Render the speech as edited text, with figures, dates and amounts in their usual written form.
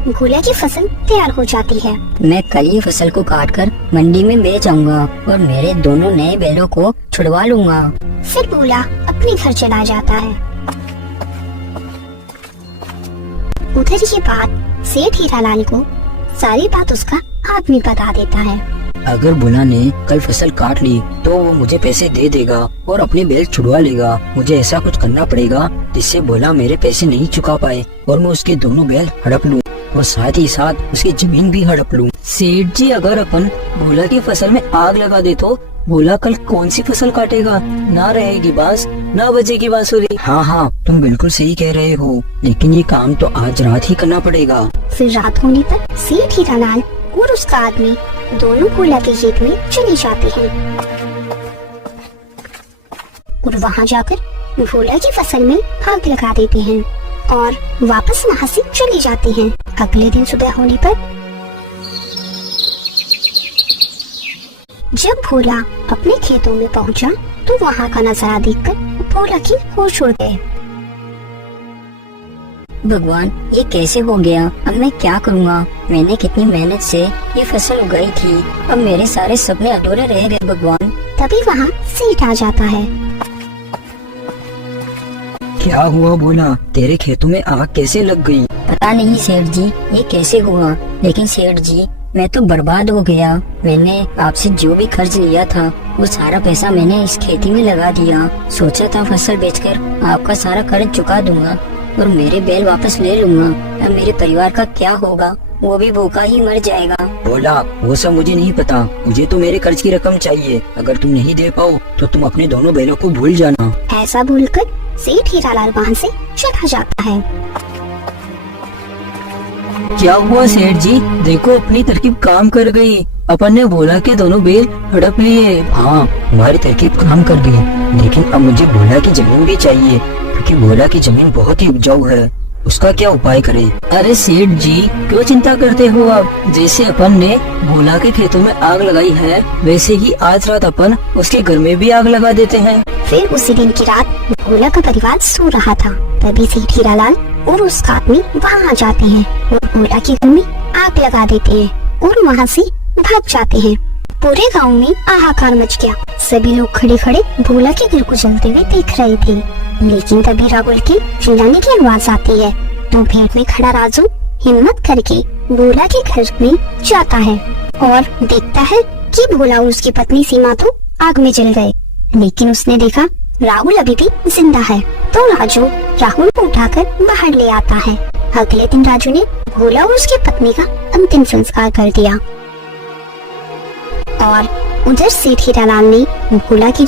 भोला की फसल तैयार हो जाती है। मैं कल ही फसल को काटकर मंडी में बेच आऊंगा और मेरे दोनों नए बैलों को छुड़वा लूंगा। फिर भोला अपने घर चला जाता है। उधर ये बात सेठ हीरालाल को सारी बात उसका आदमी बता देता है। अगर भोला ने कल फसल काट ली तो वो मुझे पैसे दे देगा और अपने बैल छुड़वा लेगा। मुझे ऐसा कुछ करना पड़ेगा जिससे भोला मेरे पैसे नहीं चुका पाए और मैं उसके दोनों बैल हड़प लूं और साथ ही साथ उसकी जमीन भी हड़प लूं। सेठ जी, अगर अपन भोला की फसल में आग लगा दे तो भोला कल कौन सी फसल काटेगा? ना रहेगी बांस, ना बजेगी बांसुरी। हाँ, तुम बिल्कुल सही कह रहे हो, लेकिन ये काम तो आज रात ही करना पड़ेगा। फिर रात होने पर सेठ हीरालाल और उसका आदमी दोनों भोला के खेत में चले जाते हैं और वहाँ जाकर भोला की फसल में आग लगा देते हैं और वापस वहाँ से चले जाते हैं। अगले दिन सुबह होने पर जब भोला अपने खेतों में पहुँचा तो वहाँ का नजारा देखकर भोला की होश उड़ गए। भगवान, ये कैसे हो गया? अब मैं क्या करूँगा? मैंने कितनी मेहनत से ये फसल उगाई थी, अब मेरे सारे सपने अधूरे रह गए भगवान। तभी वहाँ सेठ आ जाता है। क्या हुआ भोला, तेरे खेतों में आग कैसे लग गई? पता नहीं सेठ जी ये कैसे हुआ, लेकिन सेठ जी मैं तो बर्बाद हो गया। मैंने आपसे जो भी खर्च लिया था वो सारा पैसा मैंने इस खेती में लगा दिया। सोचा था फसल बेचकर आपका सारा कर्ज चुका दूंगा और मेरे बैल वापस ले लूंगा। अब मेरे परिवार का क्या होगा? वो भी भूखा ही मर जाएगा। भोला, वो सब मुझे नहीं पता, मुझे तो मेरे कर्ज की रकम चाहिए। अगर तुम नहीं दे पाओ तो तुम अपने दोनों बैलों को भूल जाना। ऐसा भूलकर सेठ हीरालाल वहाँ से चला जाता है। क्या हुआ सेठ जी? देखो अपनी तरकीब काम कर गई। अपन ने भोला के दोनों बैल हड़प लिए। हाँ, हमारी तरकीब काम कर गई, लेकिन अब मुझे भोला की जमीन भी चाहिए क्योंकि भोला की जमीन बहुत ही उपजाऊ है। उसका क्या उपाय करें? अरे सेठ जी, क्यों चिंता करते हो आप? जैसे अपन ने भोला के खेतों में आग लगाई है, वैसे ही आज रात अपन उसके घर में भी आग लगा देते हैं। फिर उसी दिन की रात भोला का परिवार सो रहा था। तभी सेठ हीरालाल और उसका आदमी वहाँ आ जाते हैं और भोला के घर में आग लगा देते हैं और वहाँ से भाग जाते हैं। पूरे गांव में हाहाकार मच गया। सभी लोग खड़े खड़े भोला के घर को जलते हुए देख रहे थे। लेकिन तभी राहुल के चिल्लाने की आवाज आती है तो भीड़ में खड़ा राजू हिम्मत करके भोला के घर में जाता है और देखता है कि भोला और उसकी पत्नी सीमा तो आग में जल गए, लेकिन उसने देखा राहुल अभी भी जिंदा है। तो राजू राहुल को उठाकर बाहर ले आता है। अगले दिन राजू ने भोला और उसकी पत्नी का अंतिम संस्कार कर दिया और उधर सेठ हीरालाल ने भोला की